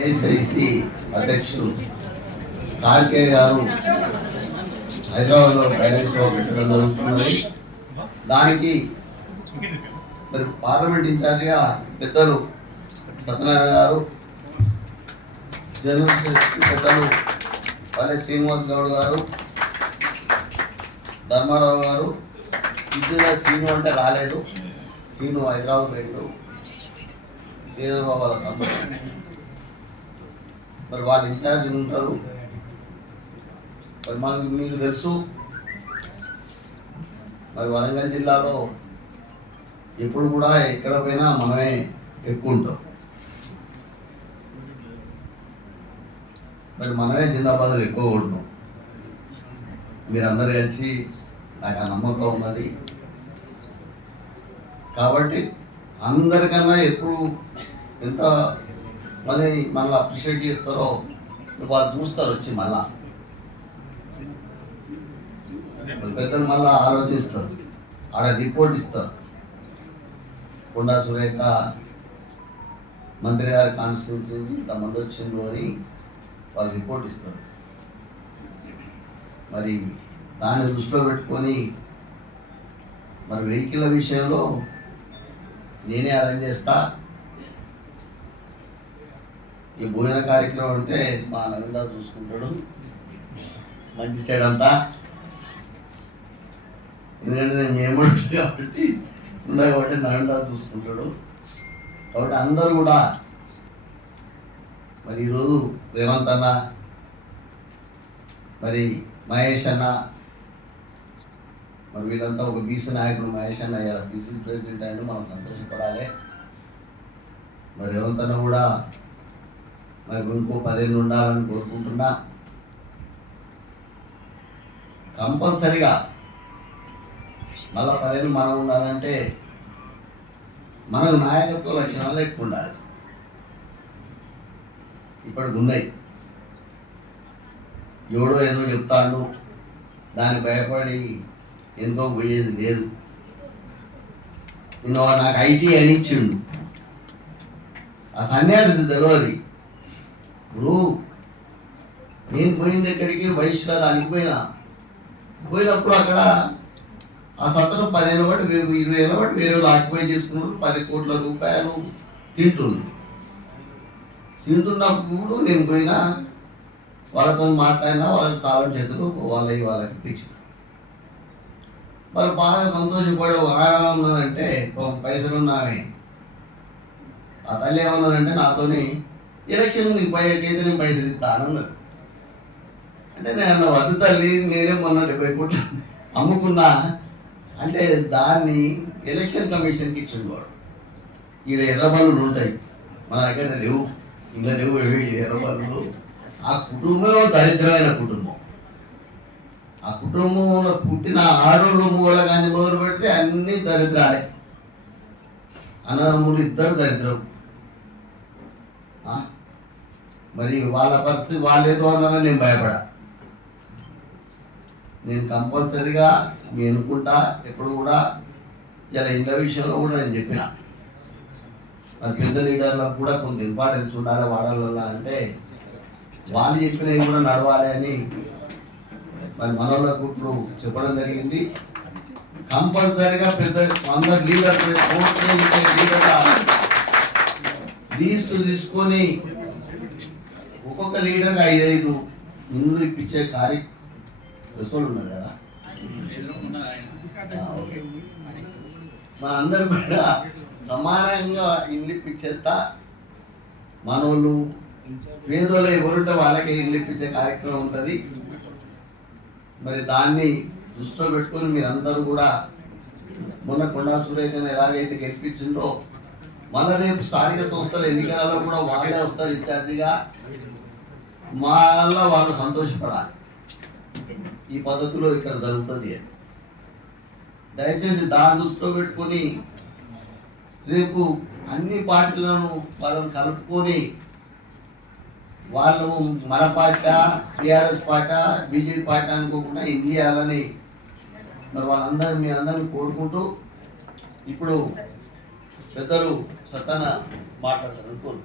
AICC అధ్యక్షుడు కార్కే గారు హైదరాబాద్లో ఫైనాన్స్ పెట్టడం జరుగుతున్నది. దానికి మరి పార్లమెంట్ ఇన్ఛార్జిగా పెద్దలు సత్యనారాయణ గారు జనరల్ సెక్రటరీ పెద్దలు పల్లె శ్రీనివాస్ గౌడ్ గారు ధర్మారావు గారు ఇద్దరు సీను అంటే రాలేదు. సీను హైదరాబాద్ పోయిండు. శ్రీధర్బాబు వాళ్ళ తమ్ముడు. మరి వాళ్ళు ఇన్ఛార్జ్ ఉంటారు. మరి మనకు మీకు తెలుసు. మరి వరంగల్ జిల్లాలో ఎప్పుడు కూడా ఎక్కడ పోయినా మనమే ఎక్కువ ఉంటాం. మరి మనమే జిందాబాద్లు ఎక్కువ కొడుతాం మీరందరూ కలిసి నాకు ఆ నమ్మకం ఉన్నది. కాబట్టి అందరికన్నా ఎప్పుడు ఎంత మళ్ళీ మళ్ళీ అప్రిషియేట్ చేస్తారో వాళ్ళు చూస్తారు వచ్చి మళ్ళా. పెద్దలు మళ్ళా ఆలోచిస్తారు. ఆడ రిపోర్ట్ ఇస్తారు. కొండా సురేఖ మంత్రి గారి కాన్స్టిట్యూన్సీ నుంచి ఇంతమంది వచ్చిందో అని వాళ్ళు రిపోర్ట్ ఇస్తారు. మరి దాన్ని దృష్టిలో పెట్టుకొని మరి వెహికల్ విషయంలో నేనే అరేంజ్ చేస్తా. ఈ భోజన కార్యక్రమం అంటే మా నవీన్ చూసుకుంటాడు. మంచి చెడంతా. ఎందుకంటే నేను ఏమంటాడు కాబట్టి ఉన్నాయి కాబట్టి నవీన్ చూసుకుంటాడు. కాబట్టి అందరూ కూడా మరి ఈరోజు రేవంత్ అన్న మరి మహేష్ అన్న మరి వీళ్ళంతా ఒక బీసీ నాయకుడు మహేష్ అన్న అయ్యారు. బీసీ ప్రెసిడెంట్ అంటే మనం సంతోషపడాలి. మరి రేవంత్ అన్న కూడా మరి ఇంకో పదేళ్ళు ఉండాలని కోరుకుంటున్నా? కంపల్సరిగా. మళ్ళా పదేళ్ళు మనం ఉండాలంటే మనకు నాయకత్వ లక్షణాలు ఎక్కువ ఉండాలి. ఇప్పటికి ఉన్నాయి. ఎవడో ఏదో చెప్తాడు. దానికి భయపడి ఎందుకో పోయేది లేదు. నిన్న నాకు ఐటీ అని ఇచ్చిండు. ఆ సన్యాసి తెలియదు. ఇప్పుడు నేను పోయింది ఎక్కడికి? వయసులో దానికి పోయినా. పోయినప్పుడు అక్కడ ఆ సత్రం పదిహేను బట్టి ఇరవై ఏళ్ళ బట్టి వేరే వాళ్ళు ఆక్యుపై చేసుకున్నారు. పది కోట్ల రూపాయలు తింటుంది. తింటున్నప్పుడు నేను పోయినా వాళ్ళతో మాట్లాడినా వాళ్ళకి తాళం చేతులు వాళ్ళవి వాళ్ళకి పిచ్చి. వాళ్ళు బాగా సంతోషపడే ఉన్నదంటే పైసలు ఉన్నామే ఆ తల్లి ఏమన్నదంటే నాతోని ఎలక్షన్ నీకు పైకైతే నేను పైసలు ఇస్తానన్నది అంటే నేను అన్న వద్దు తల్లి నేనే మొన్న డెబ్బై కోట్లు అమ్ముకున్నా అంటే దాన్ని ఎలక్షన్ కమిషన్కి ఇచ్చిండు వాడు ఈడ ఎర్రబల్లులు ఉంటాయి మన దగ్గర లేవు ఇంకా లేవు ఏవి ఎర్రబల్లులు ఆ కుటుంబం దరిద్రమైన కుటుంబం ఆ కుటుంబంలో పుట్టిన ఆడోళ్ళు మూల కానీ మొదలు పెడితే అన్ని దరిద్రాలే అన్నదమ్ములు ఇద్దరు దరిద్రం ఆ? మరి వాళ్ళ పరిస్థితి వాళ్ళు ఏదో అన్నారని నేను భయపడా నేను కంపల్సరీగా మీ అనుకుంటా ఎప్పుడు కూడా ఇలా ఇంట్లో విషయంలో కూడా నేను చెప్పిన మరి పెద్ద లీడర్లకు కూడా కొంత ఇంపార్టెన్స్ ఉండాలి వాడాలల్లా అంటే వాళ్ళు చెప్పినవి కూడా నడవాలి అని మరి మనోళ్ళకు ఇప్పుడు చెప్పడం జరిగింది కంపల్సరీగా పెద్ద అందరు లీడర్ లీడర్ లీస్ట్ తీసుకొని ఒక్కొక్క ఐదు ఐదైదు ఇండ్లు ఇప్పించే కార్య రిసోల్ ఉన్నారు కదా. మన అందరు కూడా సమానంగా ఇండ్లు ఇప్పించేస్తా. మనోళ్ళు పేదోళ్ళు ఎవరుంటే వాళ్ళకే ఇల్లు ఇప్పించే కార్యక్రమం ఉంటుంది. మరి దాన్ని దృష్టిలో పెట్టుకొని మీరందరూ కూడా మొన్న కొండా సురేఖను ఎలాగైతే గెలిపించిందో మళ్ళీ రేపు స్థానిక సంస్థల ఎన్నికలలో కూడా వాళ్ళే వస్తారు ఇన్ఛార్జిగా. మళ్ళా వాళ్ళు సంతోషపడాలి. ఈ పద్ధతిలో ఇక్కడ జరుగుతుంది దయచేసి దాని దృష్టిలో పెట్టుకొని రేపు అన్ని పార్టీలను వాళ్ళని కలుపుకొని వాళ్ళు మన party TRS party BJP party అనుకోకుండా ఇండియాలని మరి వాళ్ళందరూ మీ అందరిని కోరుకుంటూ ఇప్పుడు పెద్దలు సత్తన మాట్లాడతారు. అనుకోరు